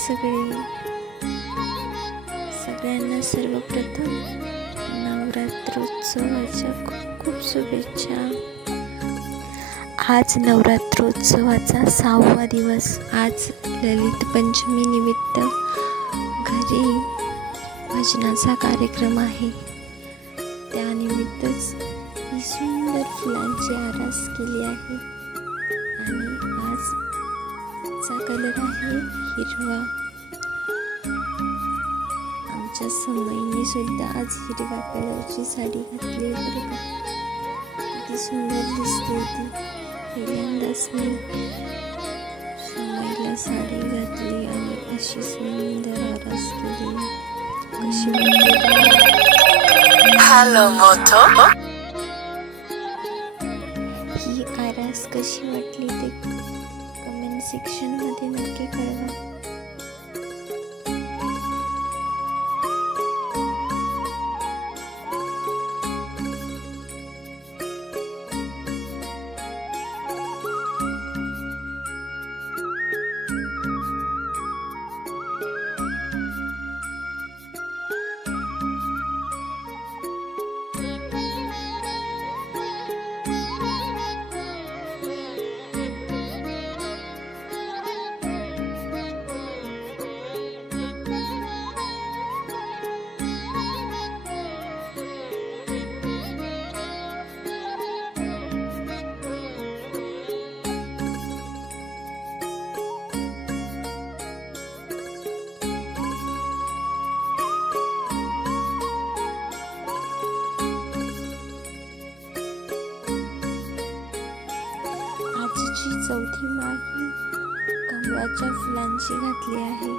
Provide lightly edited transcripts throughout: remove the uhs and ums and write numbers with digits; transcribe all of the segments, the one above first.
सगळे? सगळ्यांना सर्वप्रथम नवरात्रोत्सवाच्या खूप खूप शुभेच्छा। आज नवरात्रोत्सवाचा 6वा दिवस। आज ललित पंचमी निमित्त घरी भजनाचा कार्यक्रम आहे। त्यानिमित्तच ही सुंदर फुलांची आरास केली आहे आणि आजचा कलर आहे हिरवा। आमच्या समईने सुद्धा आज हिरव्या कलरची साडी घातली बरं का। किती सुंदर दिसते ती। पहिल्यांदाच मी समईला साडी घातली आणि अशी सुंदर आरास केली। कशी वाटते? हॅलो मोठो, ही आरास कशी वाटली ते कमेंट सेक्शन मध्ये नक्की कळवा। आजची चौथी माळ ही कमळाच्या फुलांची घातली आहे।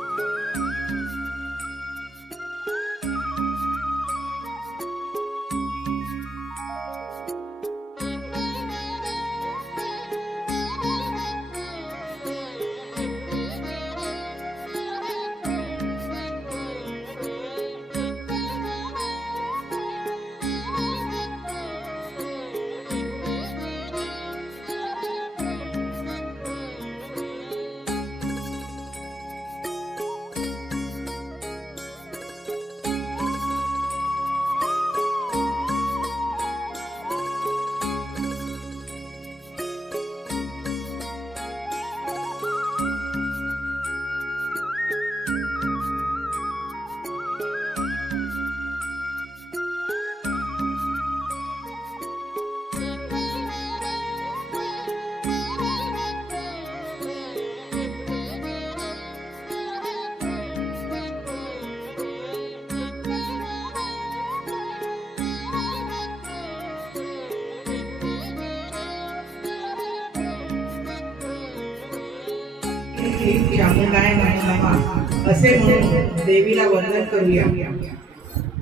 चामुंडाय नमः असे म्हणून देवीला वंदन करूया।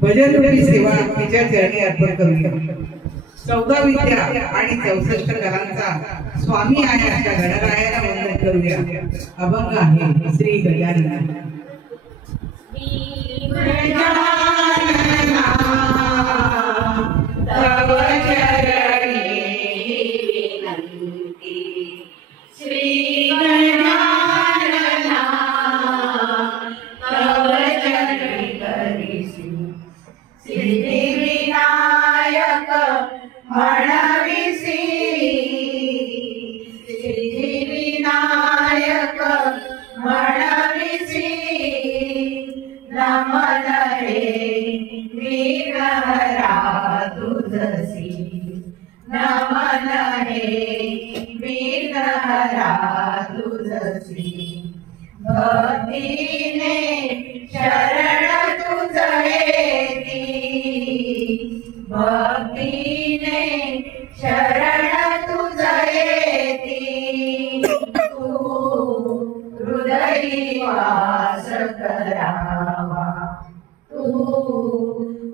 भजन रूपी सेवा तिच्या चरणी अर्पण करूया। 14 विद्या आणि 64 कलांचा स्वामी आहे अशा गणरायाला वंदन करूया। अभंग आहे श्री गजानन। भक्तीने शरण तुझे भक्तीने शरण तुझे तू हृदयी वास करावा तू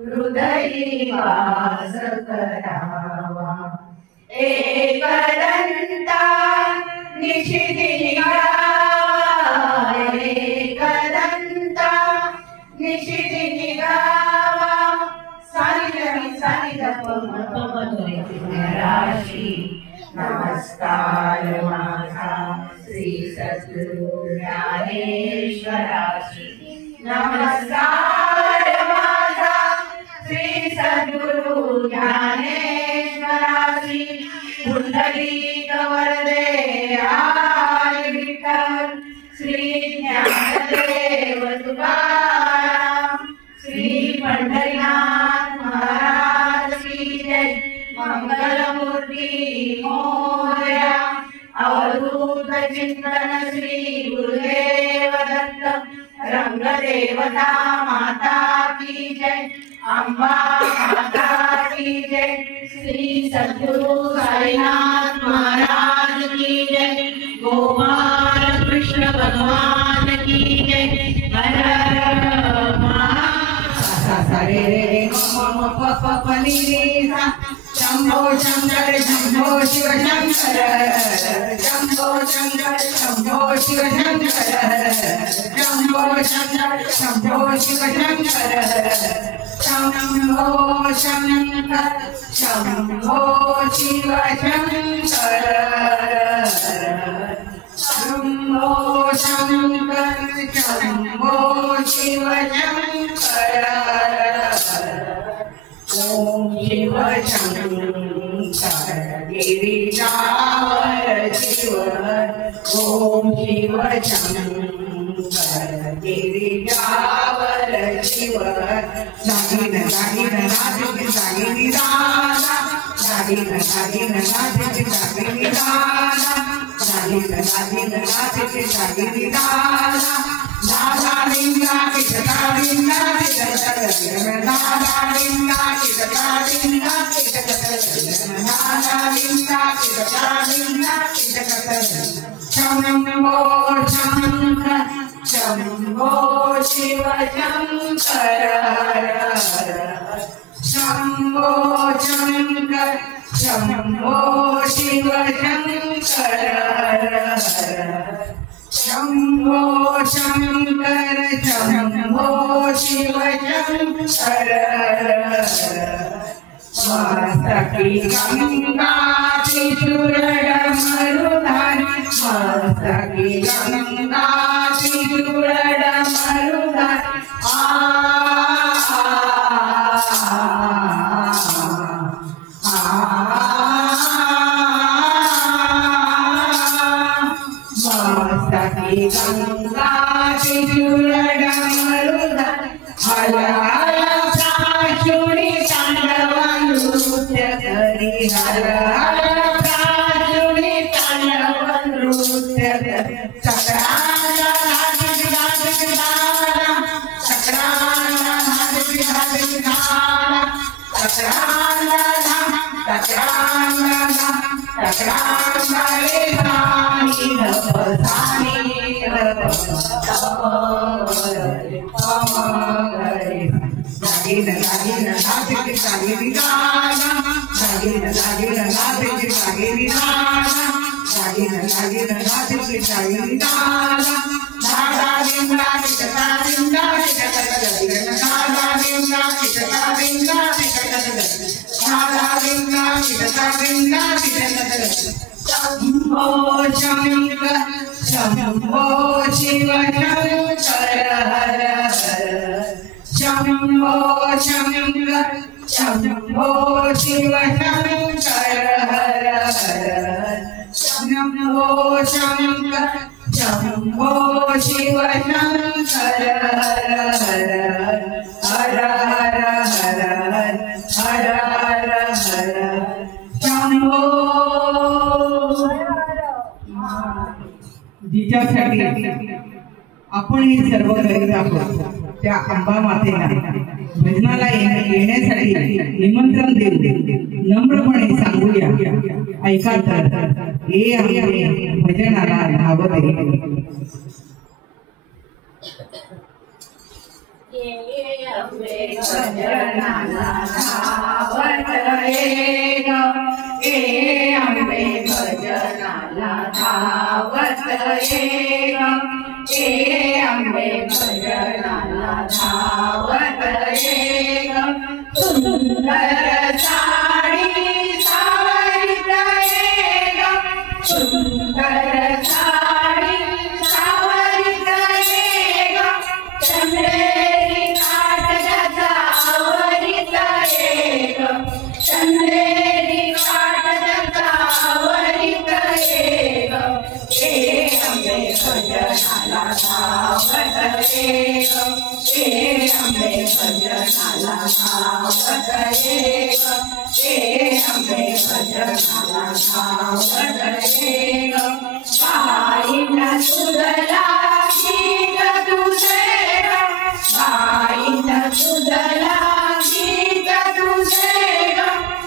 हृदयी वास करावा। एकदंता निशिदिनी एकदंता निशिदिनी गावा सानिध राशी नमस्कार माझा श्री सद्गुरु ज्ञानेश्वराची नमस्कार माझा श्री सद्गुरु ज्ञानेश्वराची पुंडलिक वरदे आय विठ्ठल श्री ज्ञानदेव तुकाराम श्री पंढरीनाथ महाराज की जय मंगलमूर्ती मोरया अवधूत चिंतन श्री गुरुदेव दत्त रंग देवता माता की जय अम्बा माता की जय श्री सद्गुरु साईनाथ महाराज की जय गोपाल कृष्ण भगवान की जय हर रे मम प प प नि रे सा शंभो शंकर शंभो शिव शंकर शंभो शंकर शंभो शिव शंकर शंभो शंकर शंभो शिव शंकर शंभो शंकर शंभो शिव शंकर शंभो शंकर शंभो शिव शंकर ओम शिव शंकर गिरिजावर शिव ओम शिव शंकर गिरिजावर शिव जागीन जागीन नाचित जागीनी दादा जागीन जागीन नाचित जागीनी दादा जागीन जागीन नाचित जागीनी दादा दादा लिंगा किटका लिंगा किटका दादा लिंगा किटका लिंगा किटका दादा लिंगा किटका लिंगा किटका शंभो शंकर शंभो शिव शंकर शंभो शंकर शंभो शिव शंकर शंभो शंकर शंभो शिव शंकर मस्तकी गंगा त्रिशूल डमरुधारी मस्तकी गंगा त्रिशूल डमरुधारी मस्तकी गंगा त्रिशूल डमरुधारी हर हर प्राशुरी तांडव नृत्य करी हर हर प्राशुरी तांडव नृत्य करी चक्राला नाचित नाचित गाना चक्राला नाचित नाचित गाना चक्राला चक्राला चक्राला रे रानी रसानी जागीन जागीन नाचित जागीनी दादा जागीन जागीन नाचित जागीनी दादा जागीन जागीन नाचित जागीनी दादा दादा लिंगा किटका लिंगा किटका दादा लिंगा किटका लिंगा किटका दादा लिंगा किटका लिंगा किटका शंभो शंकर शंभो शिव शंकर हर हर शंभो शंकर शंभो शिव शंकर हर हर शंभो शंकर शंभो शिव शंकर हर हर हर हर हर हर हर शंभो जिच्यासाठी आपण हे सर्व करीत आहोत त्या अंबा मातेला भजनाला येण्यासाठी निमंत्रण देऊ नम्रपणे सांगूया ऐका तर हे आम्ही भजनाला धावत अंबे भजनाला धावत अंबे भजनाला धावत सुंदर साडी सारित सुंदर साडी रे ग हे अंबे भजनाला धावत रे ग हे अंबे भजनाला धावत रे ग बाईंना तुझला गीत तुझे ग बाईंना तुझला गीत तुझे ग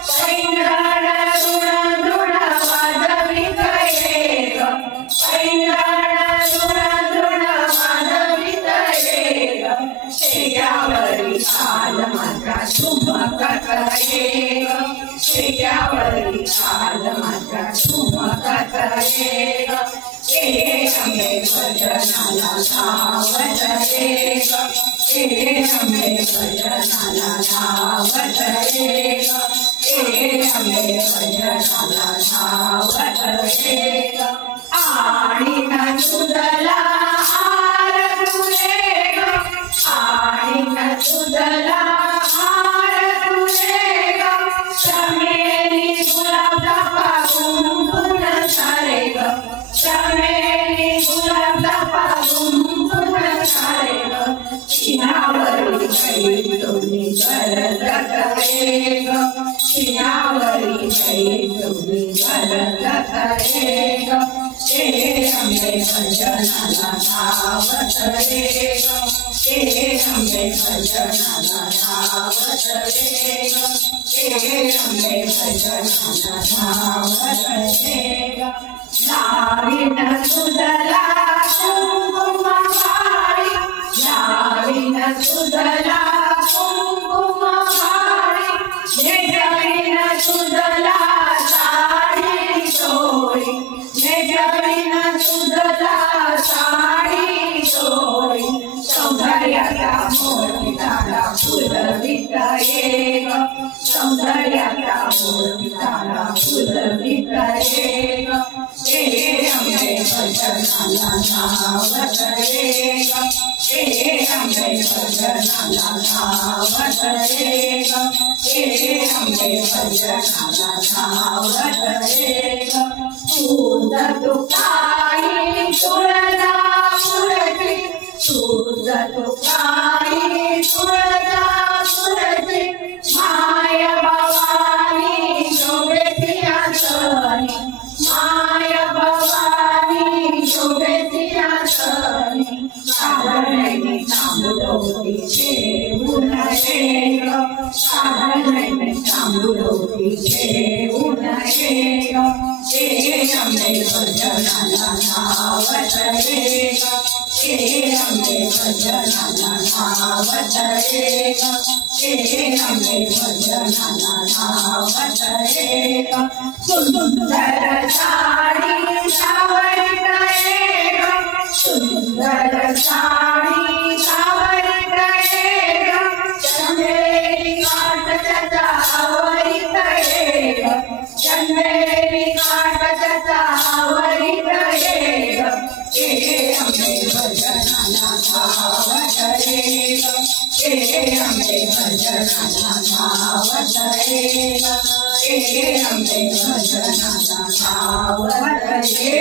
पैंगण ऋण ऋण वाजवित रे ग पैंगण ऋण ऋण वाजवित रे ग शेग्यावरी काल माझा ठुमकत रे ग शेग्यावरी काल माझा ठुमकत रे ग हे अंबे भजनाला धावत रे ग हे अंबे भजनाला धावत रे ग हे अंबे भजनाला धावत रे ग आणि न तुझला हार तुझे ग आणि न तुझला हार तुझे ग चमेली गुलाबचा पागुंबुन सारे ग चमेली गुलाबचा पागुंबुन सारे ग चिनावरी बैठवली गरजत रे ग चिनावरी बैठवली गरजत रे ग हे अंबे भजनाला धावत रे ग हे अंबे भजनाला धावत रे ग हे अंबे भजनाला धावत रे ग लावीन तुझला कुंकुमहारी लावीन तुझला कुंकुमहारी नेसवीन तुझला साडी चोळी नेसवीन तुझला साडी चोळी सौंदर्याचा मोरपिताला फुलवित ये ग सौंदर्याचा मोरपिताला फुलवित ये ग हे अंबे भजनाला धावत रे ग हे अंबे भजनाला धावत रे ग हे अंबे भजनाला धावत रे ग तुझ तुकाई तुळजापुरची तुझ तुकाई तुळजापुरची माय भवानी शोभेची आसनी माय भवानी शोभेची आसनी साधनेने तांबुलोटीचे ऊन रे ग साधनेने तांबुलोटीचे ऊन रे ग हे अंबे भजनाला धावत रे ग हे अंबे भजनाला धावत रे ग हे अंबे भजनाला धावत रे ग सुंदर साडी सावरीत रे ग सुंदर साडी सावरीत रे ग चंदेरी काठ त्याच्यावरीत रे ग चंदेरी काठ त्याच्यावरीत रे ग हे अंबे भजनाला धावत रे ग हे अंबे भजनाला धावत रे ग हे अंबे भजनाला धावत रे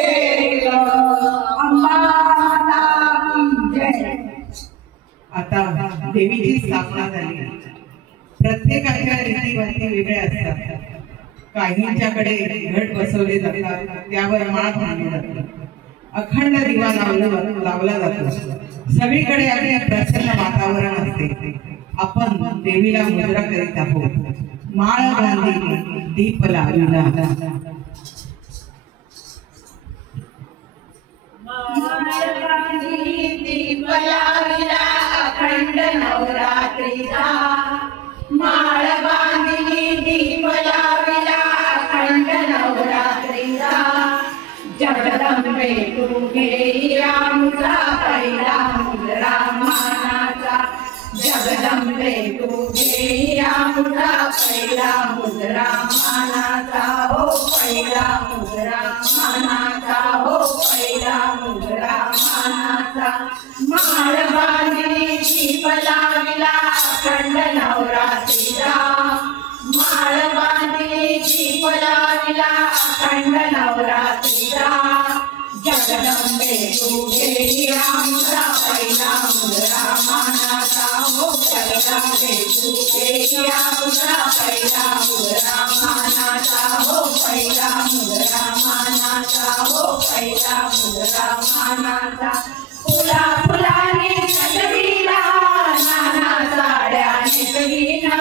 ग अंबा माता की जय. आता देवीची स्थापना झाली. प्रत्येकाच्या रीतीभाती वेगळ्या असतात. काहींच्याकडे घट बसवले जातात, त्यावर माळ बांधली जाते, अखंड दिवा लावला जातो. सगळीकडे अगदी प्रसन्न वातावरण असते. आपण देवीला मुजरा करीत आहोत. माळ बांधली, दीप लावला. दीप लाविला अखंड नवरात्रीचा माळ बांधली दीप लाविला अखंड नवरात्रीचा जगदंबे तू घेई आमचा पहिला मुजरा मानाचा जगदंबे तू घेई आमचा पहिला मुजरा मानाचा हो पहिला मुजरा मानाचा हो पहिला मुजरा मानाचा माळ बांधली दीप लाविला अखंड नवरात्रीचा माळ बांधली दीप लाविला अखंड नवरात्रीचा जगदंबे तू घेई आमचा पहिला मुजरा मानाचा हो पहिला रे तुझे आमचा पहिला मुजरा मानाचा हो पहिला मुजरा मानाचा हो पहिला मुजरा मानाचा फुला फुलाने नटविला नाना साड्या नेसविला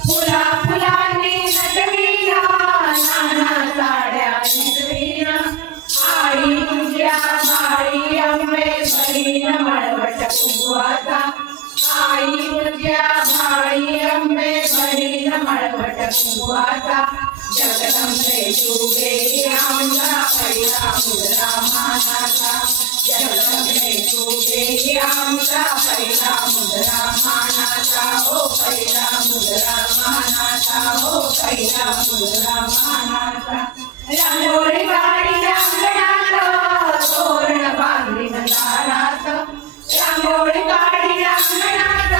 फुला फुलाने नटविला नाना साड्या नेसविला आई तुझ्या माळी अंबे बहीण मळवट कुंकवाचा आई तुझ्या माळी अंबे बहीण मळवट कुंकवाचा जगदंबे तुझे आमचा पहिला मुजरा मानाचा जगदंबे तुझे आमचा पहिला मुजरा मानाचा हो पहिला मुजरा मानाचा हो पहिला मुजरा मानाचा रांगोळी काढी अंगणात तोरण बांधीन दारात रांगोळी काढी अंगणात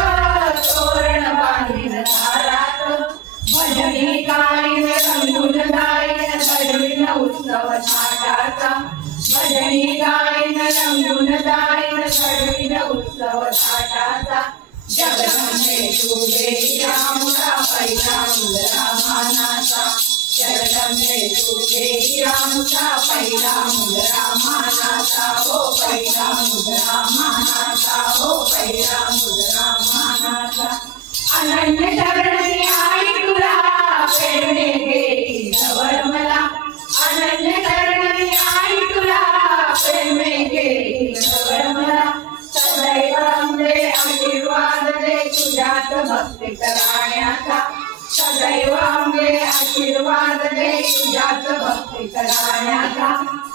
तोरण बांधीन दारात भजनी गाईन रंगून गाईन घडवीन उत्सव थाटाचा भजनी गाईन रंगून गाईन घडवीन उत्सव थाटाचा जगदंबे तुझे आमचा पहिला मुजरा मानाचा जगदंबे तुझे आमचा पहिला मुजरा मानाचा हो पहिला मुजरा मानाचा हो पहिला मुजरा मानाचा अनन्य धरणी आई तुला प्रेमे गेली जवळ मला अनन्य धरणी आई तुला प्रेमे गेली जवळ मला सदैव अंबे आशीर्वाद दे तुझ्यात भक्ती कराण्याचा सदैव अंबे आशीर्वाद दे तुझ्यात भक्ती कराण्याचा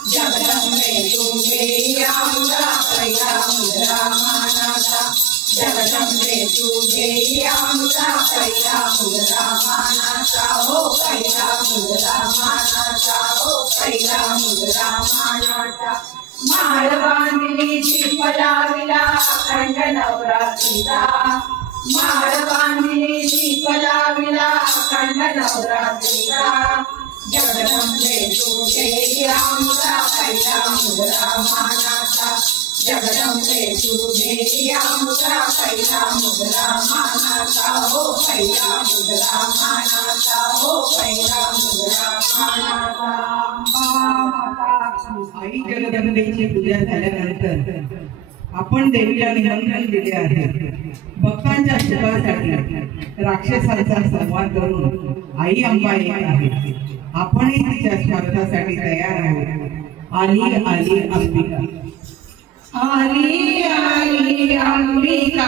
जगदंबे तुझे आमचा पहिला मुजरा मानाचा जगदंबे तुझे आमचा पहिला मुजरा मानाचा हो पहिला मुजरा मानाचा हो पहिला मुजरा मानाचा माळ बांधली दीप लाविला अखंड नवरात्रीचा माळ बांधली दीप लाविला अखंड नवरात्रीचा जगदंबे तुझे आमचा पहिला मुजरा मानाचा जगदंबे तुझे आमचा पहिला मुजरा मानाचा हो पहिला मुजरा मानाचा हो पहिला मुजरा मानाचा आई जगदंबेची पूजा झाल्यानंतर आपण देवीला निमंत्रण दिले आहे भक्तांच्या सुखासाठी राक्षसांचा संवाद करून आई अंबा येत आहे आपणही तिच्या स्वार्थासाठी तयार आहोत आली आली अंबिका आली आली अंबिका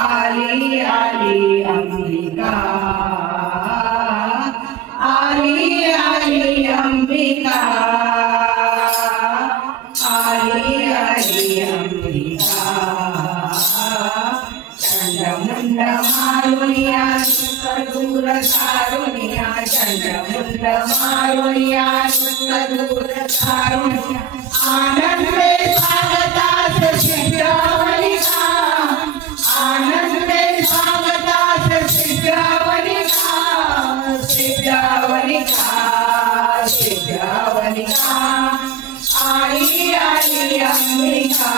आली आली अंबिका आली आली अंबिका आली आली अंबिका चंद्रमुंड मारुनिया दूर सारुनिया चंद्रमुंड मारुनिया दूर सारुनिया आनंदे स्वागतास शीघ्रवनिका आनंदे स्वागतास शीघ्रवनिका शीघ्रवनिका शीघ्रवनिका आली आली अंबिका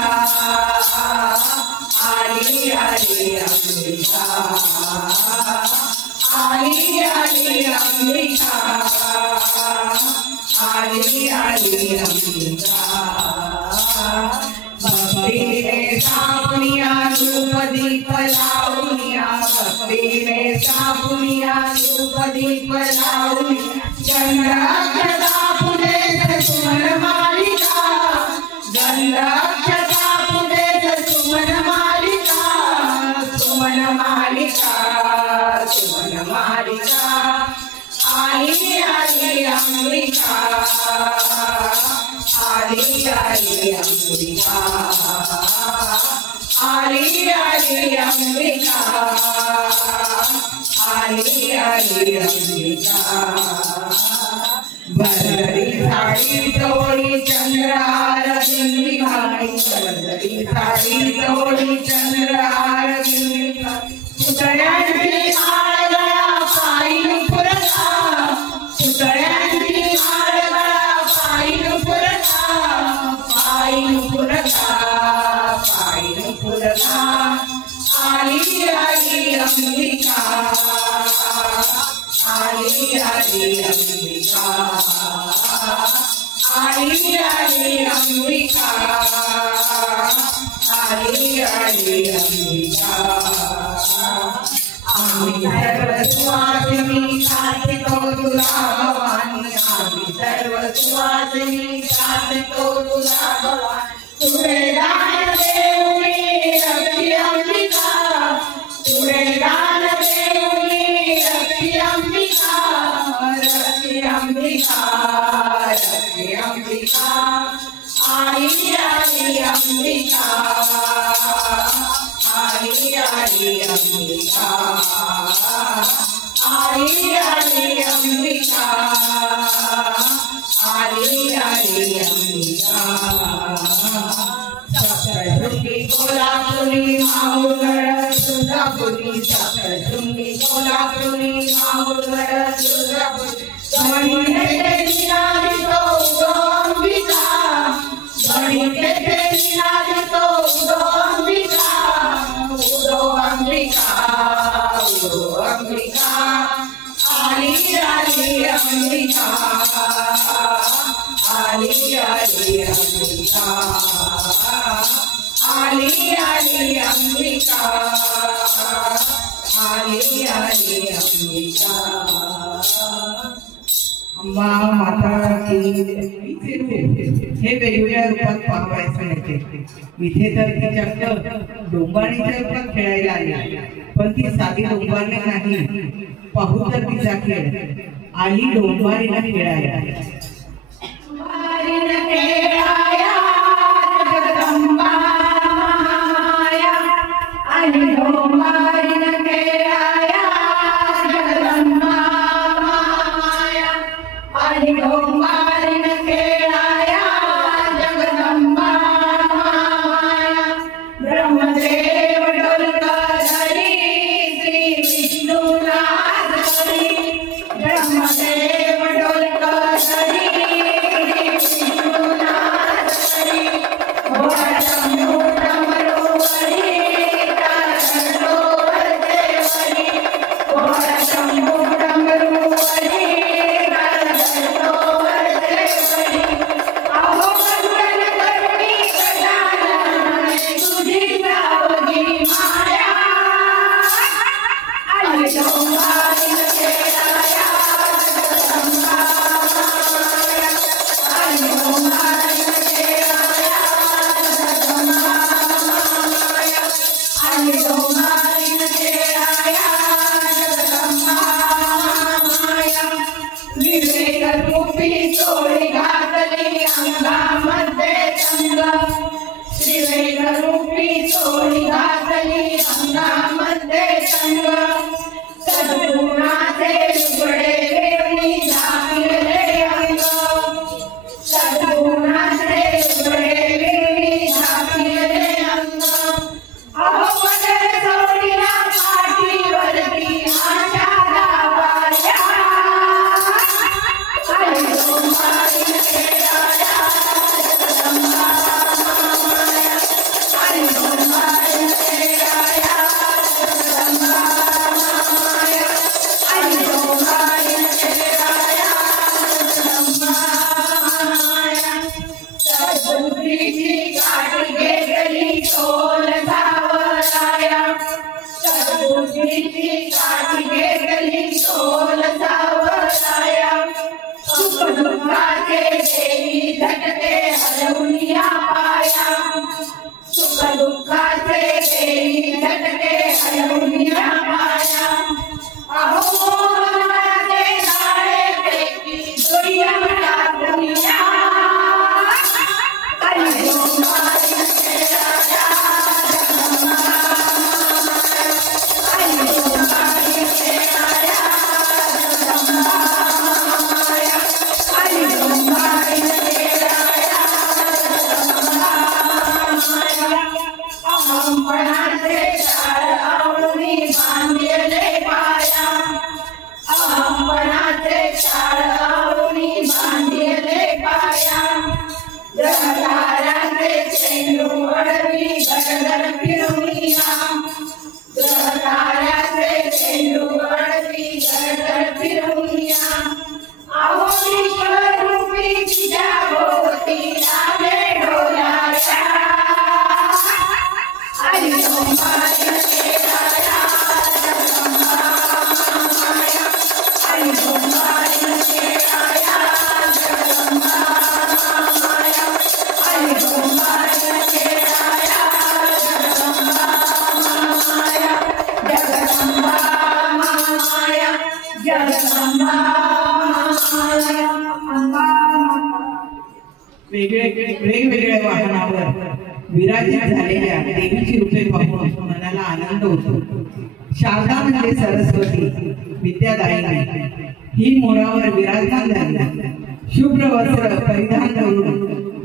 आली आली अंबिका आली आली अंबिका आली आली अंबिका भक्तीने सापुनिया धूप दीप लावनिया भक्तीने सापुनिया धूप दीप लावनिया चंद्राक्षता पुढे सुमन मालिका गंधाक्षता पुढे सुमन मालिका सुमन मालिका सुमन मालिका आली आली अंबिका आली आली अंबिका आली आली अंबिका आली आली अंबिका बररी साडी तोडी चंद्रहार बिंदी घाली बररी साडी तोडी चंद्रहार बिंदी घाली पुतळ्यांची माळ गळा पायी पुरता पुतळ्यांची माळ गळा पायी पुरता पायी पुरता अंबिका आली आली अंबिका आली आली अंबिका आली आली अंबिका आम्ही सर्व सुवासिनी साधितो तुला भवानी आम्ही सर्व सुवासिनी साधितो तुला भवानी तुझे दान देऊनी रक्षी अंबिका तुझे दान देऊनी रक्षी अंबिका रक्षी अंबिका रक्षी अंबिका आली आली अंबिका आली आली अंबिका आली आली अंबिका आली आली अंबिका सप्तशृंगी कोल्हापुरी माहुरगड तुळजापुरी सप्तशृंगी कोल्हापुरी माहुरगड तुळजापुरी गणिते निनादितो उदो अंबिका गणिते निनादितो उदो अंबिका उदो अंबिका उदो अंबिका आली आली अंबिका आली आली अंबिका आली आली अंबिका आली आली अंबिका अंबा माता की हे वेगवेगळ्या रूपात पाहायचं येते. इथे तर ती चक्क डोंबाणीच्या रूपात खेळायला आली, पण ती साधी डोंबाणी नाही. पाहू तर तिचा खेळ. आली डोंबाणीला खेळायला. Gracias. वेगवेगळ्या वाहनावर विराजित झालेल्या देवीची रूपे पाहून मनाला आनंद होतो. शारदा म्हणजे सरस्वती, विद्यादायिनी. ही मोरावर विराजमान झाली. शुभ्र वस्त्र परिधान करून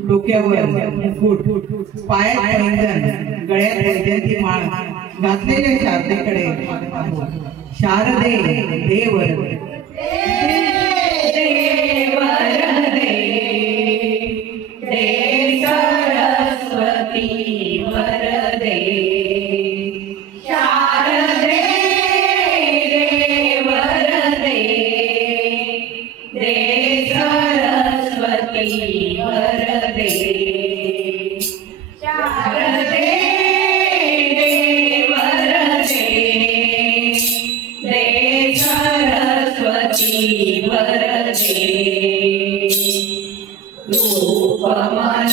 डोक्यावर मुकुट, पायात पैंजण, गळ्यात वैजयंती माळ घातलेल्या शारदेकडे शारदे देव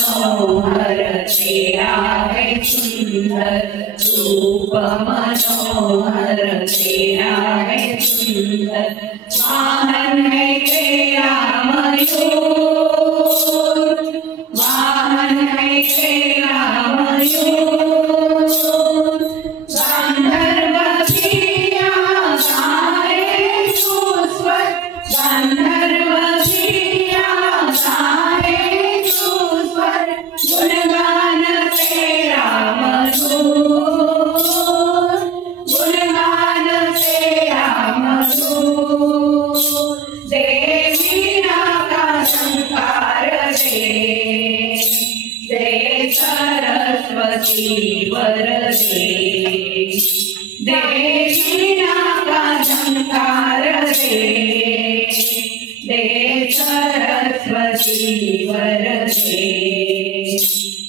मनोहर तेरा है सुंदर, रूप मनोहर तेरा है सुंदर, वाहन है तेरा मयूर, वाहन है तेरा मयूर, गंधर्व जिया गाए सुस्वर, गंधर्व जिया गाए सुस्वर, गुणगान तेरा मधुर, गुणगान तेरा मधुर, देवी का संकार दे सरस्वती वर दे, देवी का संकार दे सरस्वती वर दे,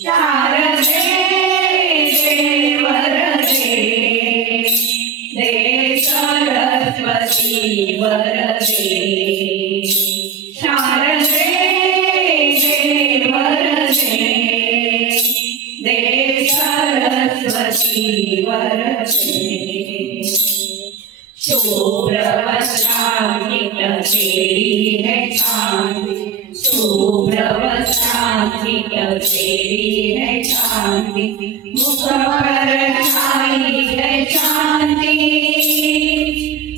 शारदे वर दे सरस्वती वर दे, शारदे वर दे सरस्वती वर दे, शुभ्र वस्त्रांकित तेरी है कांति, शुभ्र वस्त्रांकित तेरी है कांति, मुख पर छाई है शांति,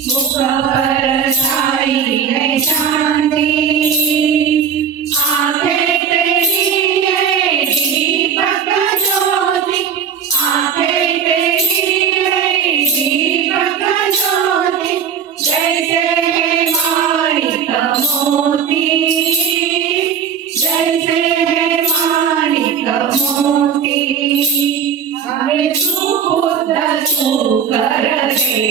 मुख पर छाई है शांति, आंखें तेरी है दीपक ज्योति, आंखें तेरी है दीपक ज्योति, जैसे है माणिक मोती, जैसे है माणिक मोती, हमें शुद्ध तू कर दे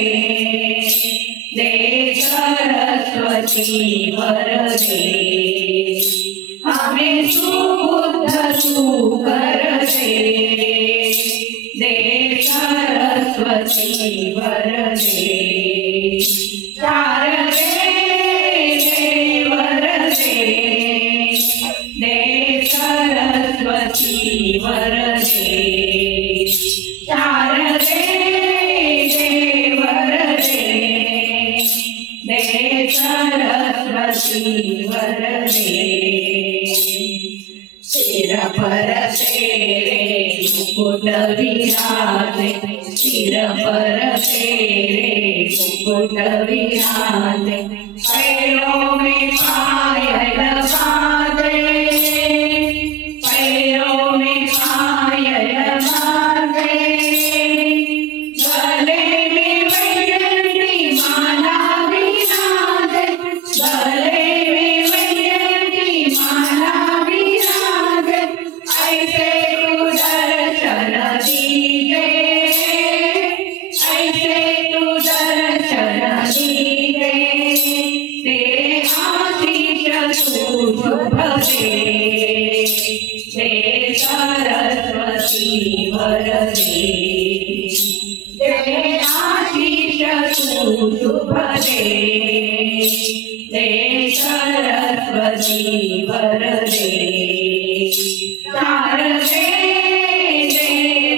सरस्वती वर दे, हमें शुद्ध तू कर दे सरस्वती वर दे, शारदे वर दे सरस्वती वर दे, शारदे वर दे सरस्वती वर दे, सिर पर तेरे मुकुट विराजे, सिर पर तेरे मुकुट विराजे, पैरों में पायल बांधे, पैरों में पायल बांधे, गले में वैजयंती माला विराजे, गले में वैजयंती माला विराजे, ऐसे तू दर्शन दीजे, ऐसे तू दर्शन दीजे, तेरे आशीष तू शुभ दे सरस्वती वर दे, तू शुभ दे दे सरस्वती वरदे शारदे दे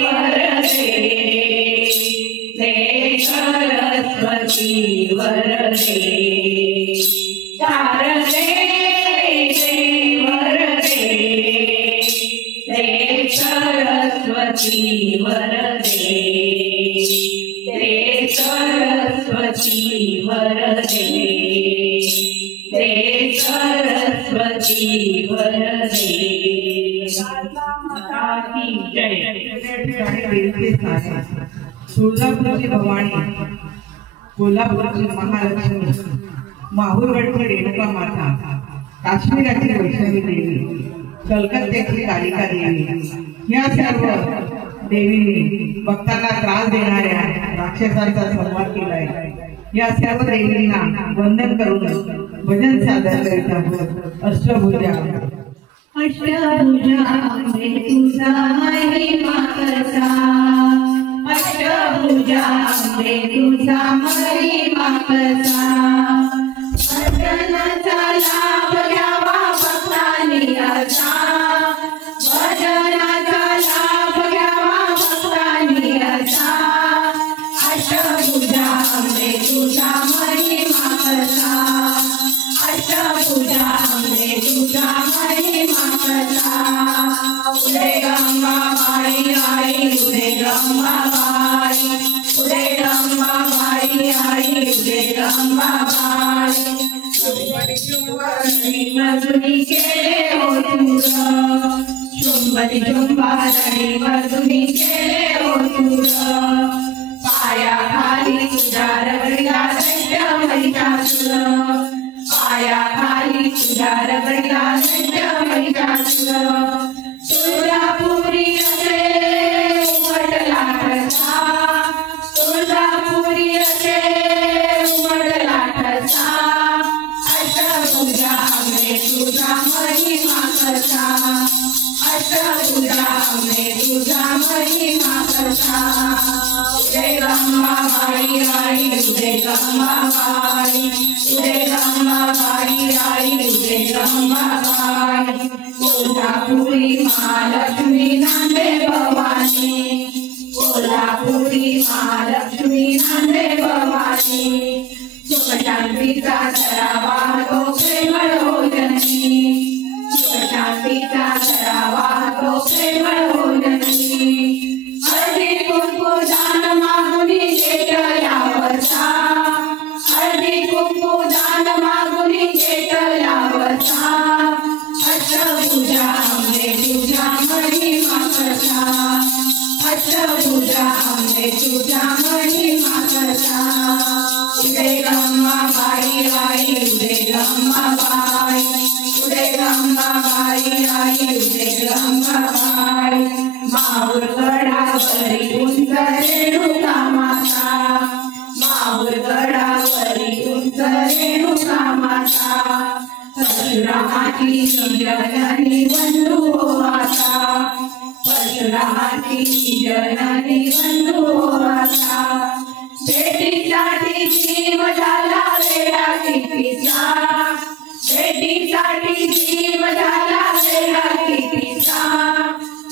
वरदे दे सरस्वती वरदे शारदे दे वरदे दे सरस्वती वरदे दे सरस्वती वरदे दे सरस्वती वरदे माता की जय। तुळजापूरची भवानी, कोल्हापूरची महालक्ष्मी, माहूरगडची रेणुका माता, काश्मीराची वैष्णवी देवी, कलकत्त्याची कालिका देवी, या सर्व देवीने भक्तांना त्रास देणाऱ्या राक्षसांचा संहार केलाय। या सर्व देवींना वंदन करून भजन सादर करीत आहोत। अष्टभुजा अष्टभुजा अंबे तुझा महिमा कसा, अष्टभुजा अंबे तुझा महिमा कसा, भजनाचा लाभ घ्यावा भक्तांनी असा, भजनाचा लाभ घ्यावा भक्तांनी असा, अष्टभुजा अंबे तुझा महिमा कसा, अष्टभुजा अंबे तुझा महिमा कसा, उदे गंगाबाई आई उदे गंगाबाई, उदे गंगाबाई आई उदे गंगाबाई, मजुरी केले हो तुर, शुंभरी शुंभारणी मजुरी केले हो तुर, पायाखाली तुझ्या रगडीला दंड महिषासुर, पायाखाली तुझ्या रगडीला दंड महिषासुर, तुळजापुरी असे उमटला ठसा, तुळजापुरी असे उमटला ठसा, अष्टभुजा अंबे तुझा महिमा कसा, अष्टभुजा अंबे तुझा महिमा कसा, उदे गंगाबाई आई उदे गंगाबाई, उदे गंगाबाई आई उदे गंगाबाई, कोल्हापुरी महालक्ष्मी नांदे भवानी, कोल्हापुरी महालक्ष्मी नांदे भवानी, सुखशांतीचा धरावा तो प्रेमळ हो जननी, सुखशांतीचा धरावा तो प्रेमळ हो जननी, हळदी कुंकू दान मागुनी जेठया वसा, हळदी कुंकू दान मागुनी जेठया वसा, अष्टभुजा अंबे तुझा महिमा कसा, अष्टभुजा अंबे तुझा महिमा कसा, उदे गंगाबाई आई उदे गंगाबाई, उदे गंगाबाई आई उदे गंगाबाई, माहूरगडावरी उंच रेणुका माता, माहूरगडावरी उंच रेणुका माता, परशुरामाची जननी बंधू हो आता, परशुरामाची जननी बंधू हो आता, भेटीसाठी जीव झाला वेडा कितीचा, भेटीसाठी जीव झाला वेडा कितीचा,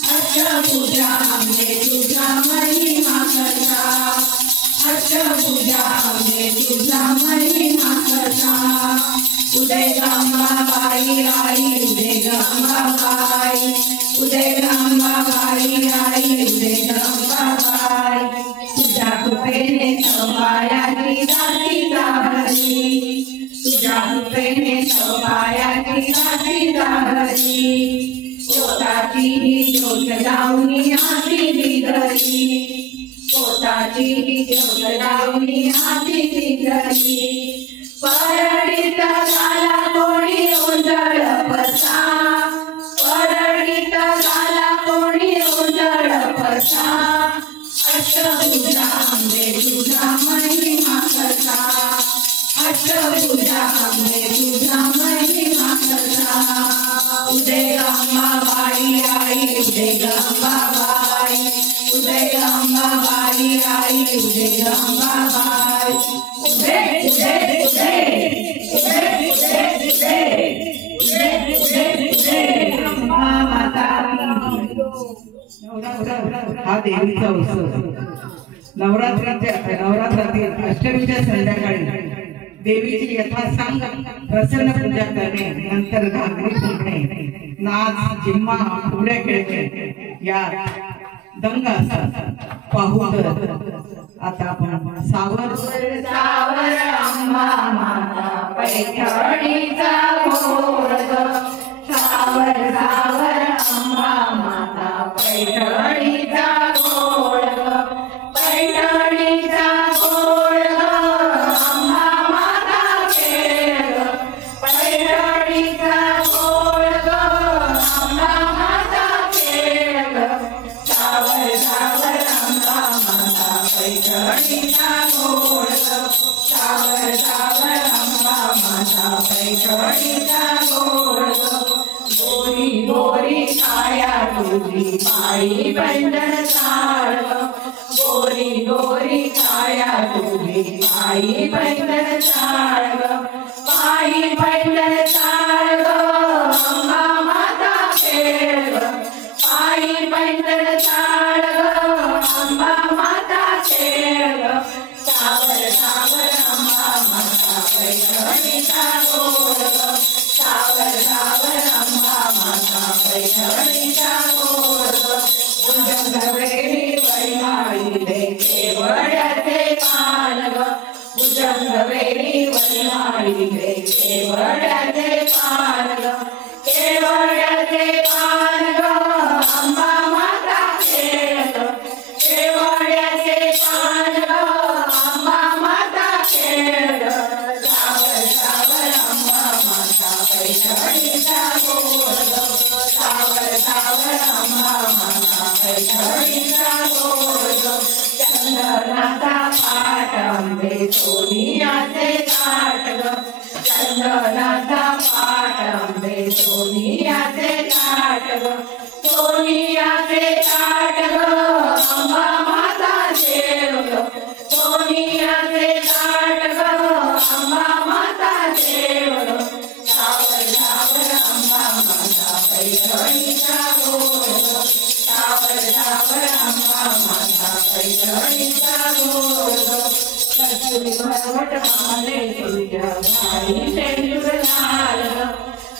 अष्टभुजा अंबे तुझा महिमा कसा, अष्टभुजा अंबे तुझा महिमा कसा, उदे गंगाबाई आई उदे गंगाबाई, उदे गंगाबाई आई उदे गंगाबाई, तुझ्या कृपेने सौभाग्याची राशी जाहली, तुझ्या कृपेने सौभाग्याची राशी जाहली, पोताची ज्योत लावणी हाती दिगरी, पोताची ज्योत लावणी हाती दिगरी, परडीत झाला कोणी ओंजळ पसा, परडीत झाला कोणी ओंजळ पसा, अष्टभुजा अंबे तुझा महिमा कसा, अष्टभुजा अंबे तुझा महिमा कसा, उदे गंगाबाई आई उदे गंगाबाई, उदे गंगाबाई आई उदे गंगाबाई, हा देवीचा उत्सव नवरात्रातील अष्टमीच्या संध्याकाळी देवीची यथासांग प्रसन्न पूजा करणे, नंतर घागरी फुंकणे, नाच जिम्मा फुगड्या खेळणे या दंग असतात. पाहू आता आपण सावर सावर अंबा माता पैठणीचा घोळ सावर सावर अंबा माता पैठणीचा घोळ पैठणीचा घोळ अंबा माता खेळ पैठणीचा घोळ अंबा माता खेळ सावर सावर अंबा माता पैठणीचा घोळ सावर सावर अंबा माता पैठणीचा घोळ गोरी गोरी छाया तुझी पायी बंधन साळ गोरी गोरी छाया तुझी पायी बंधन साळ पायी बंधन साळ अंबा माता खेळ पायी बंधन साळ अंबा माता खेळ सावर सावर अंबा माता पैठणीचा घोळ सावर सावर अंबा माता पैठणीचा घोळ भुजंगवेणी वैमाळी केवळ्याचे पान भुजंगवेणी वैमाळी केवळ्याचे पान केवळ्याचे पान अंबा माता खेळ केवळ्याचे पान अंबा माता खेळ सावर सावर अंबा माता पैठणीचा घोळ सावर सावर अंबा माता पैठणीचा घोळ चंदनाचा पाट अंबे सोनियाचे ताट चंदनाचा पाट अंबे सोनियाचे ताट सोनियाचे ताट अंबा माता देव सोनियाचे ताट अंबा माता देव सावर सावर अंबा माता पैठणीचा घोळ सावर सावर अंबा माता पैठणीचा घोळ कस्तुरी भरवट माले तुझ्या भाई शेंडूर लाल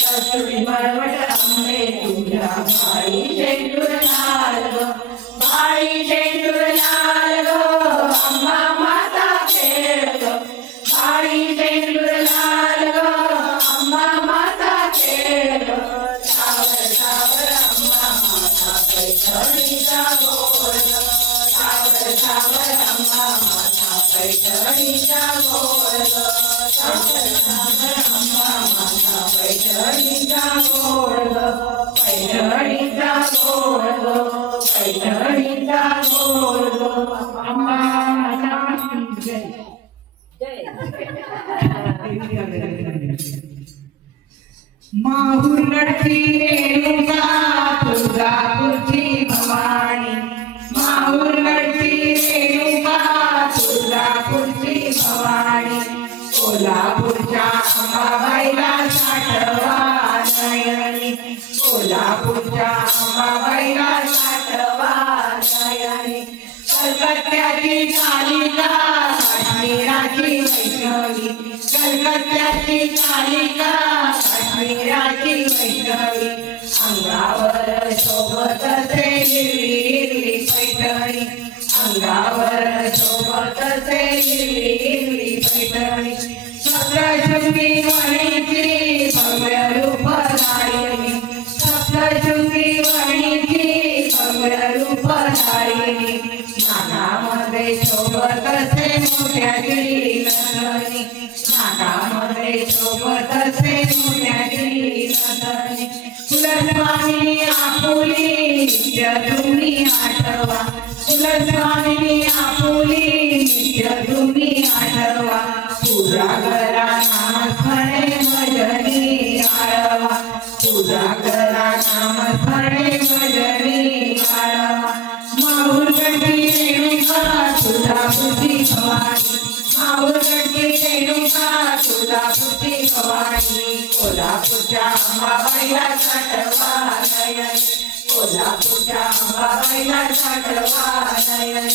कस्तुरी भरवट आंबे तुझ्या भाई शेंडूर लाल भाई शेंडूर लाल अंबा माता खेळ भाई शेंडूर लाल अंबा माता खेळ सावर सावर अंबा माता पैठणीचा घोळ सावर सावर अंबा माता पैठणीचा घोळ सावर सावर अंबा माता पैठणीचा घोळ पैठणीचा घोळ पैठणीचा घोळ अंबा माता जय माहुरगडची रेणुका तुळजापूरची भवानी माहुरगडची रेणुका तुळजापूरची भवानी कोल्हापूरच्या अंबाबाईला साठवा नयनी कोल्हापूरच्या अंबाबाईला साठवा नयनी कलकत्त्याची कालिका काश्मीराची वैष्णवी कलकत्त्याची कालिका काश्मीराची वैष्णवी अंगावर शोभत से हिरवी हिरवी पैठणी अंगावर शोभत से हिरवी हिरवी पैठणी सप्तशृंगी वणीची भव्य रूप धारिणी सप्तशृंगी वणीची भव्य रूप धारिणी नाकामध्ये शोभत से मोठ्याची नथनी नाकामध्ये शोभत से मोठ्याची नथनी कुलस्वामिनी आपुली नित्य तुम्ही आठवा कुलस्वामिनी आपुली नित्य तुम्ही आठवा पूजा करा नामस्मरणे भजनी आळवा पूजा करा नामस्मरणे भजनी आळवा माहुरगडची रेणुका तुळजापूरची भवानी माहुरगडची रेणुका मालिका तुळजापूरची भवानी कोल्हापूरच्या अंबाबाईला साठवा नयन कोल्हापूरच्या अंबाबाईला साठवा नयन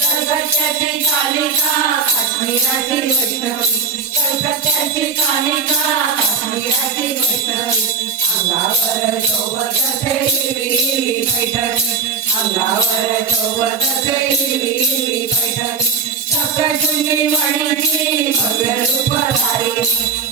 कलकत्त्याची कालिका काश्मीराची वैष्णवी कलकत्त्याची कालिका काश्मीराची वैष्णवी अंगावर शोभत असे हिरवी पैठणी अंगावर शोभत असे हिरवी पैठणी सप्तशृंगी वाणीची भव्य रूप धारिणी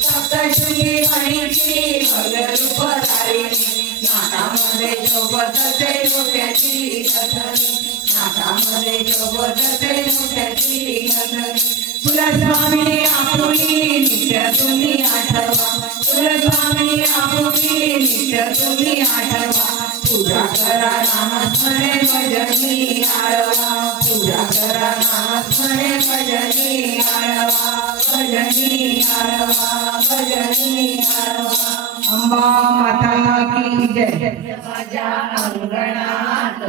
सप्तशृंगी वाणीची भव्य रूप धारिणी नाकामध्ये शोभत असे मोत्याची नथनी नाकामध्ये शोभत असे मोत्याची नथनी कुलस्वामी आपुली नित्य तुम्ही आठवा कुलस्वामी आपुली नित्य तुम्ही आठवा पूजा करा नामस्मरे भजनी आळवा पूजा करा नामस्मरे भजनी आळवा भजनी आळवा भजनी आळवा अंबा माता की जय। माझ्या अंगणात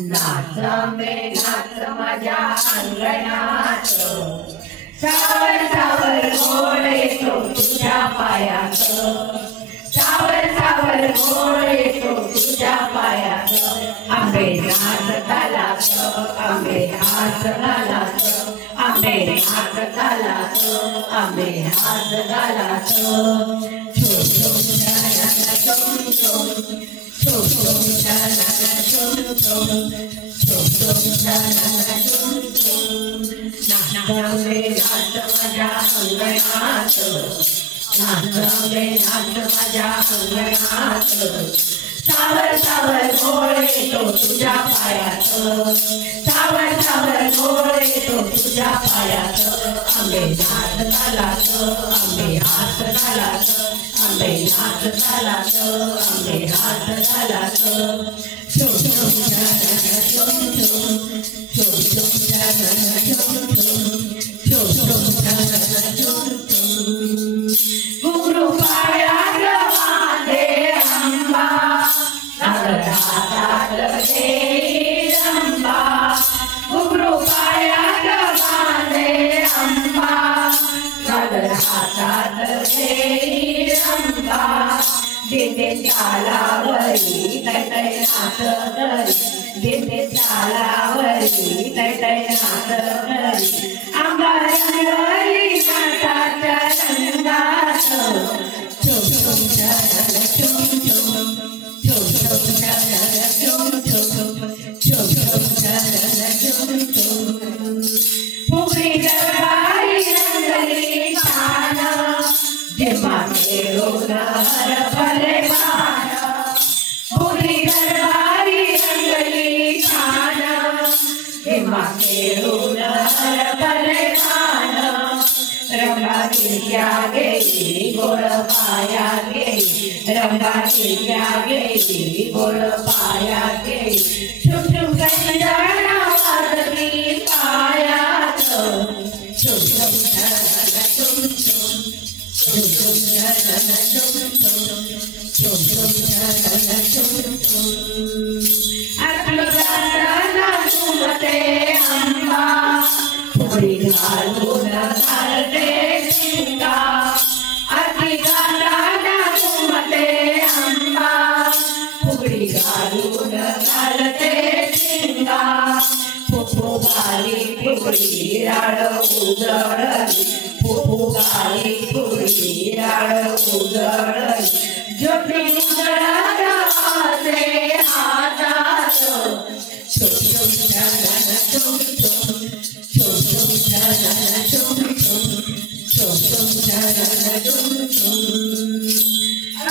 नाच मे नाच माझ्या अंगणात सावर सावर गोड येतो तुझ्या पायात सावर सावर गोड येतो तुझ्या पायात आंबे नाच घालात आंबे हात घालात आंबे हात घालात आंबे हात घालात नाचवे नाच माझ्या अंगणात नाचवे नाच माझ्या अंगणात सावर सावर गोड येतो तुझ्या पायात सावर सावर गोड येतो तुझ्या पायात आंबे नाच घालात आंबे हात घालात आंबे नाच घालात आंबे हात घालात घुंगरू पायात बांधे अंबा हातात घेई रंबा घुंगरू पायात बांधे अंबा हातात घेई रंबा देते तालावरी तैनात करी देते तालावरी तैनात करी आंबा रंगली नाचाच्या रंगात फुगडी दरबारी रंगली छान जेव्हा खेळून हरपले मान फुगडी दरबारी रंगली छान जेव्हा खेळून हरपले मान रंगाची त्या गेली गोड पाया गेली रंगाची त्या गेली गोड पाया गेली छुप छुप गंजणा वाजली पायात छुप छुप झुमते अंबा फुगडी घालून घालते शिंगा आरती गाताना झुमते अंबा फुगडी घालून घालते शिंगा फुफू गाली फुगडी राळ उजळली फुफू गाली फुगडी राळ उजळली ज्योती उजळते हातात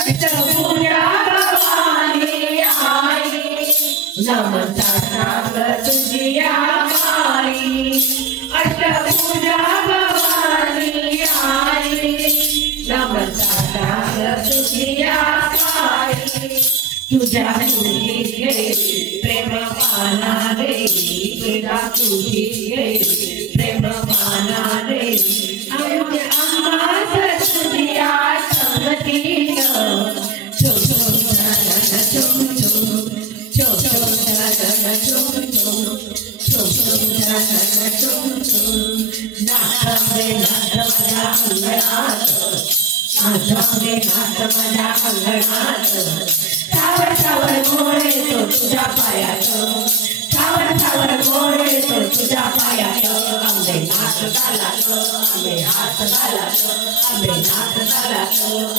अष्टभुजा भवानी आई नमस्कार तुझिया माई अष्टभुजा भवानी आई नमस्कार तुझिया माई तुझ्या तुझी गेली प्रेम पाना देवी तुझ्या तुझी गेली प्रेम पाना देवी आम्हास तुझिया संगतीन नाचवे नाच माझ्या रंगे नाच माझ्या अंगणात सावर सावर गोड येतो तुझ्या पायात सावर सावर गोड येतो तुझ्या पायात आंबे नाच घालात आंबे हात घालात आंबे नाच घालात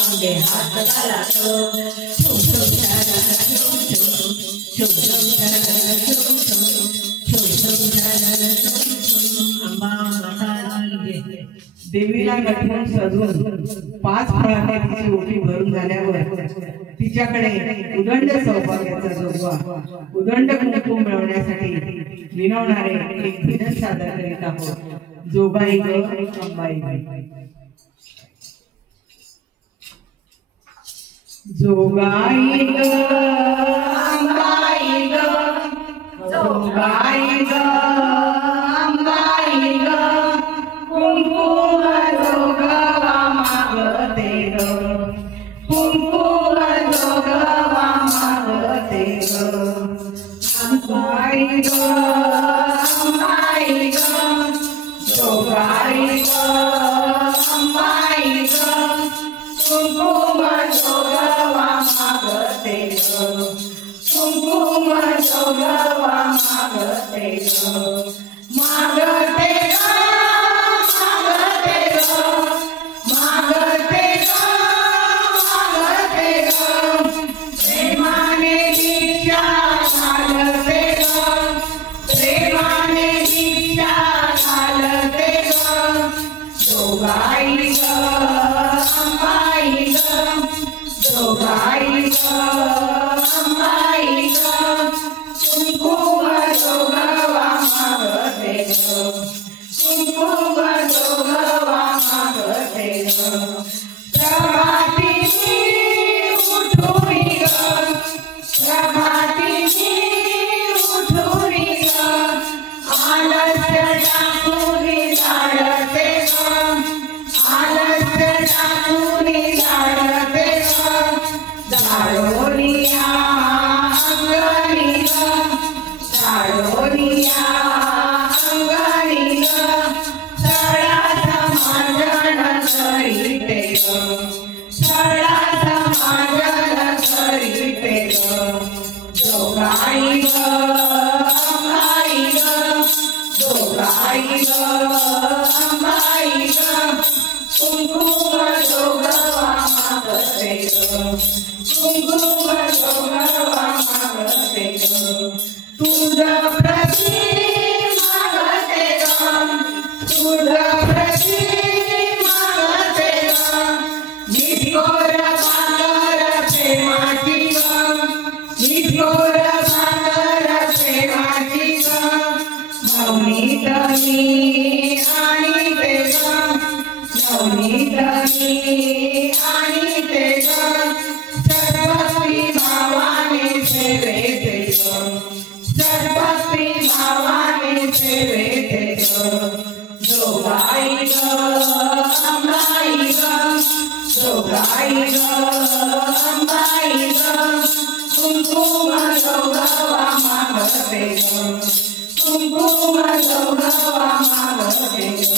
आंबे हात घालात झुम झुम झुम झुम देवीला गठून सजून 5 फळाने तिची ओटी भरून झाल्यावर तिच्याकडे उदंड सौभाग्याचा जोगवा उदंड कुंकू मिळवण्यासाठी विनवणारे एक भजन सादर करीत आहोत. जोगाई ग अंबाई जोगाई ग अंबाई ग जोगाई ग अंबाई ग कुंकुम जोगवा मागते ग कुंकुम जोगवा मागते ग अंबाई ग अंबाई ग जोगाई ग अंबाई ग कुंकुम जोगवा मागते ग कुंकुम जोगवा मागते ग मागते ग जोगाई ग अंबाई ग जोगाई ग अंबाई ग कुंकुम जोगवा मागते ग कुंकुम जोगवा मागते ग प्रभातीनी उठुरी ग प्रभातीनी उठुरी ग आलस्य टाकुरी लाडते ग आलस्य टाकुरी लाडते ग दारोलिया अंगणी ग दारोलिया अंगणी ग सडाचा मांडण करीते ग सडाचा मांडण करीते ग जोगाई ग अंबाई ग जोगाई ग अंबाई ग कुंकुम जोगवा मागते ग कुंकुम जोगवा मागते ग तुझ प्रती मागते ग तुझ प्रती मागते ग निठोर बांगर प्रेमाची ग निठोर बांगर प्रेमाची ग नवनीतनी आणि ते ग नवनीतनी आणि ते ग सर्वस्वी भावाने सेवेते ग सर्वस्वी भावाने सेवेते ग जोगाई ग अंबाई ग जोगाई ग अंबाई ग कुंकुम जोगवा मागते ग कुंकुम जोगवा मागते ग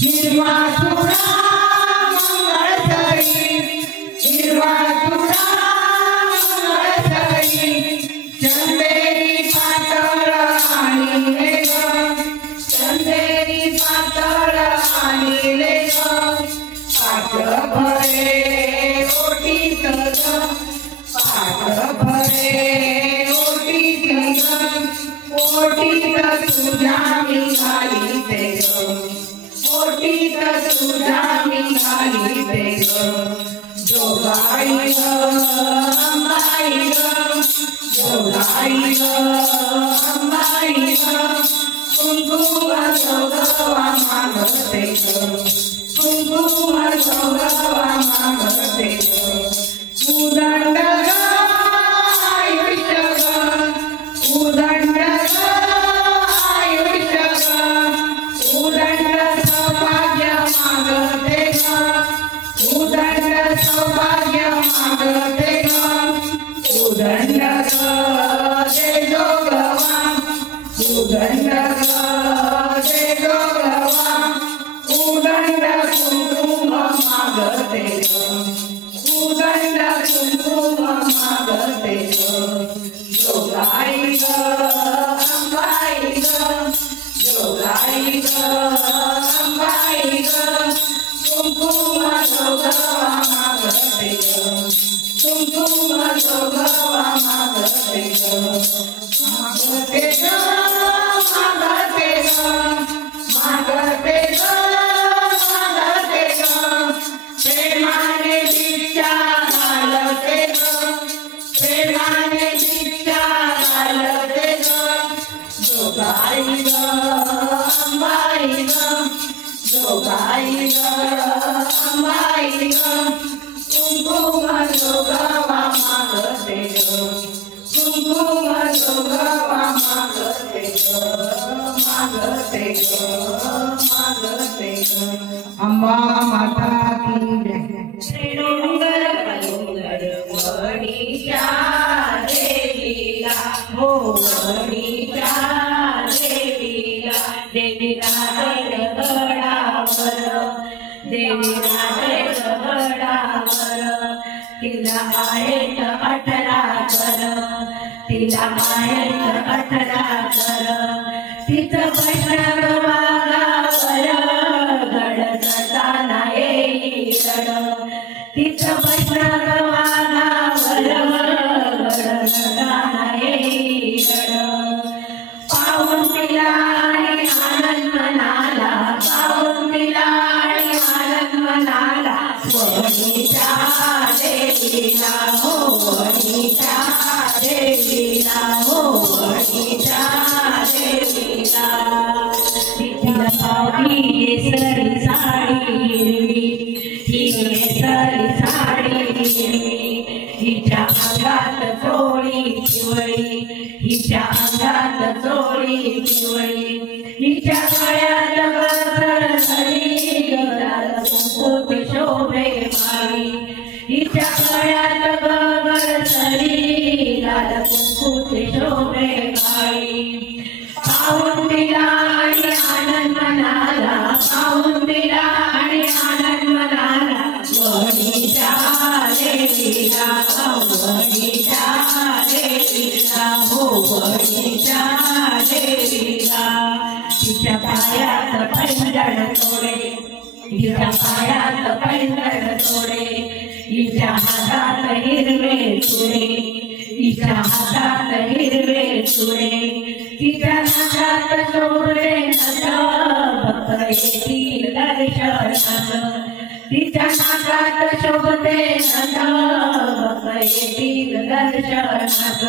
हिरवा तुरा मंगळसरी हिरवा तुरा मंगळसरी चंदेरी पातळ आणिले ग चंदेरी पातळ आणिले ग पाट भरे ओटीत ग पाट भरे ओटीत ग ओटीत तुझ्या मी घालीते ग ओटीत तुझ्या मी घालीते ग जोगाई ग अंबाई ग जोगाई ग अंबाई ग कुंकुम जोगवा मागते ग कुंकुम जोगवा मागते ग उदंड ग आयुष्य ग उदंड ग आयुष्य ग उदंड सौभाग्य मागते ग उदंड सौभाग्य मागते ग उदंड ग जोगवा उदंड अंबाई ग अंबाई ग कुंकुम जोगवा मागते ग कुंकुम जोगवा मागते ग मागते ग मागते ग मागते ग मागते ग प्रेमाने भिक्षा घालते ग प्रेमाने भिक्षा घालते ग जोगाई ग अंबाई ग जोगाई ग अंबाई ग कुंकुम जोगवा मागते ग कुंकुम जोगवा मागते ग मागते ग मागते ग अंबा माता की जय। श्री डोंगर पलंगर वणीच्या देवीला हो वणीच्या देवीला देवीला गडावर देवीला गडावर तिला आहेत 18 कर तिला आहेत 18 कर तिचं पैशावर वागावर गड जाताना येईल तिचं पैशावर वागावर गड जाताना येईल पाहून तिला आणि आनंद मनाला पाहून तिला आणि आनंद मनाला वणीच्या देवीला हो वणीच्या देवीला हो वणीच्या देवीला तिला पावली केसरी साडी हिरवी ही केसरी साडी हिरवी हिच्या अंगात चोळी पिवळी हिच्या अंगात चोळी पिवळी हिच्या गळ्यात गजरी गळ्यात कुंकुम शोभे माई हिच्या गळ्यात गजरी लाल कुंकुम शोभे माई पाहून तिला आणि आनंद मनाला पाहून तिला आणि आनंद मनाला वणीच्या देवीला वणीच्या देवीला हो वणीच्या देवीला तिच्या पायात पैंजण तोडे तिच्या पायात पैंजण तोडे हिच्या हातात हिरवे चुडे हिच्या हातात हिरवे चुडे तिच्या नाकात शोभे नथ भक्त येतील दर्शनात तिच्या नाकात शोभते नथ भक्त येतील दर्शनात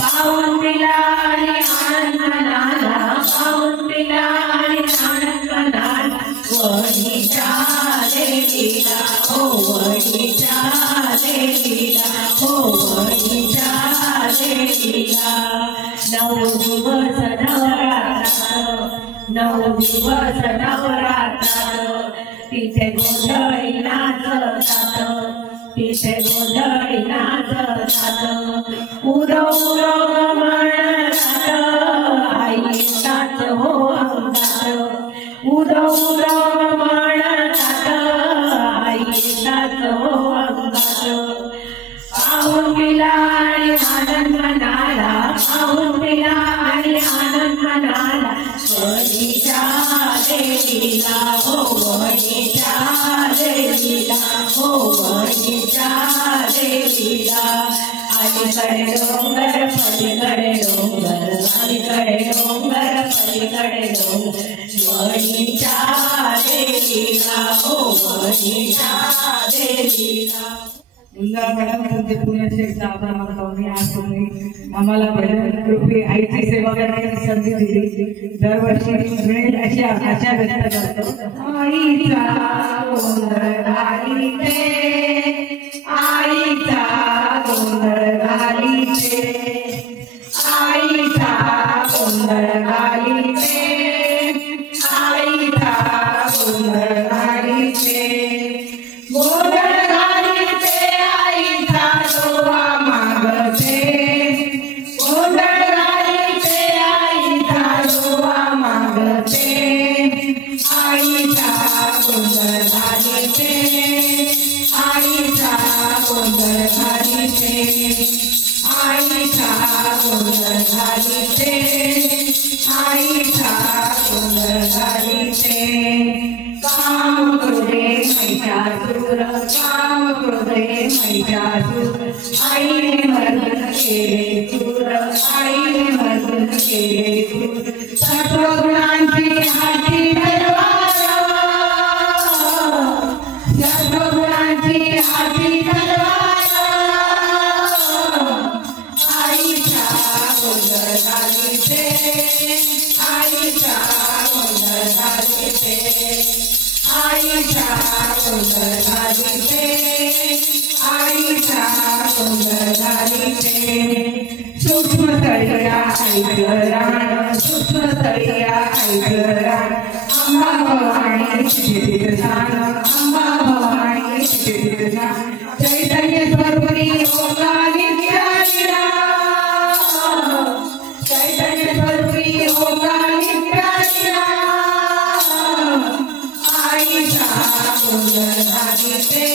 पाहून तिला आणि आनंद मनाला पाहून तिला आणि आनंद मनाला वणीच्या देवीला हो वणीच्या देवीला हो वणीच्या देवीला 9 दिवस नवरात्रात 9 दिवस नवरात्रात तिथे गोंधळी नाचतात तिथे गोंधळी नाचतात उरव म्हणतात आई नाच हो अंगात उरव म्हणतात आई नाच हो अंगात पाहून तिला आणि आनंद मनाला पाहून तिला आणि आनंद मनाला वणीच्या देवीला हो वणीच्या देवीला हो वणीच्या देवीला अलीकडे डोंगर पलीकडे डोंगर अलीकडे डोंगर पलीकडे डोंगर वणीच्या देवीला हो वणीच्या देवीला मुंजा मॅडम तुमचे पुण्याचे आभार मानतो मी आज तुम्ही आम्हाला भजन कृपी आईची सेवा करण्याची संधी दिली दरवर्षी मिळेल अशी आशा व्यक्त करतो आईचा गोंधळ घालीते आईचा गोंधळ घालीते आईचा गोंधळ घालीते आईचा गोंधळ घालीते गोंधळ घालीते आईचा जोवा मागते गोंधळ घालीते आईचा जोवा मागते आईचा गोंधळ घालीते आईचा गोंधळ घालीते आईचा गोंधळ घालीते आईचा गोंधळ घालीते काम क्रोधे महिषासूर काम क्रोधे महिषासूर आईने मर्दन केले चूर आईने मर्दन केले चूर सत्वगुणांची हाती तलवार सत्वगुणांची हाती तलवार आईच्या गोंधळ घालीते आईच्या गोंधळ घालीते आईच्या गोंधळ घालीते आईच्या गोंधळ घालीते सूक्ष्म तळिया ऐकलं राण सूक्ष्म तळिया ऐकलं राण अंबा भवानी चितीत जाण अंबा भवानी चितीत जाण चैतन्य स्वरूपी ओंकार नित्यानिरा चैतन्य स्वरूपी ओंकार नित्यानिरा आईचा गोंधळ घालीते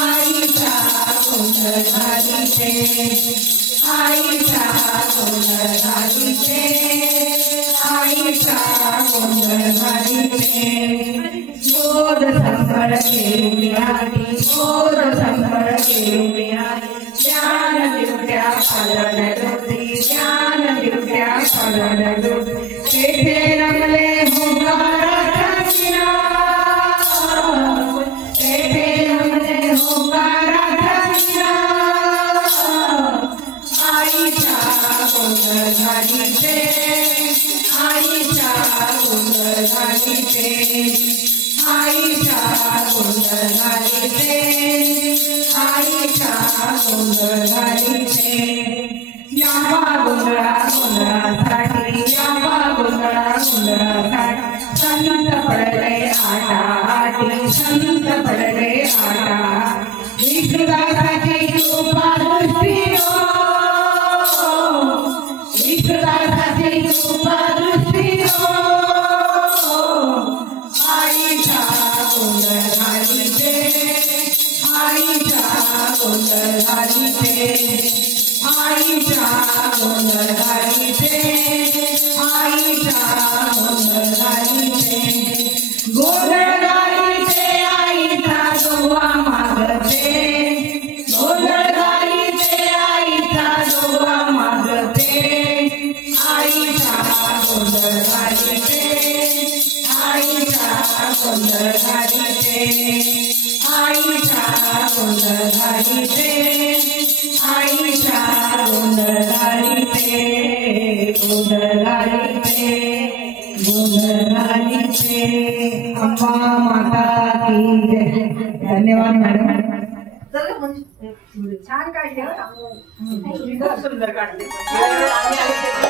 आईचा गोंधळ घालीते आईचा गोंधळ घालीते आईचा गोंधळ घालीते बोध संभळ केवढ्याची बोध संभळ केवढ्याची ज्ञान दिवट्या पालन ज्योती ज्ञान दिवट्या पालन ज्योती तेथे रमले होकाराचा तेथे रमले होकाराचा आईचा गोंधळ घालीते आईचा गोंधळ घालीते आईचा गोंधळ घालीते आईचा गोंधळ घालीते यामा गोंधळा गोंधळासाठी यामा गोंधळा गोंधळासाठी संत पडले आटा आटी संत पडले आटा विष्णुदासाची कृपा दृष्टी विष्णुदासाची कृपा दृष्टी आईचा गोंधळ घालीते आईचा गोंधळ घालीते आईचा गोंधळ घालीते आईचा गोंधळ घालीते गोंधळ घालीते आईचा जोवा मागते गोंधळ घालीते आईचा जोवा मागते आईचा गोंधळ घालीते आईचा गोंधळ घालीते आईचा गोंधळ घालीते आईचा गोंधळ घालीते गोंधळ घालीते गोंधळ घालीते अंबा माता की जय. धन्यवाद मॅडम. छान काढले. सुंदर काढले.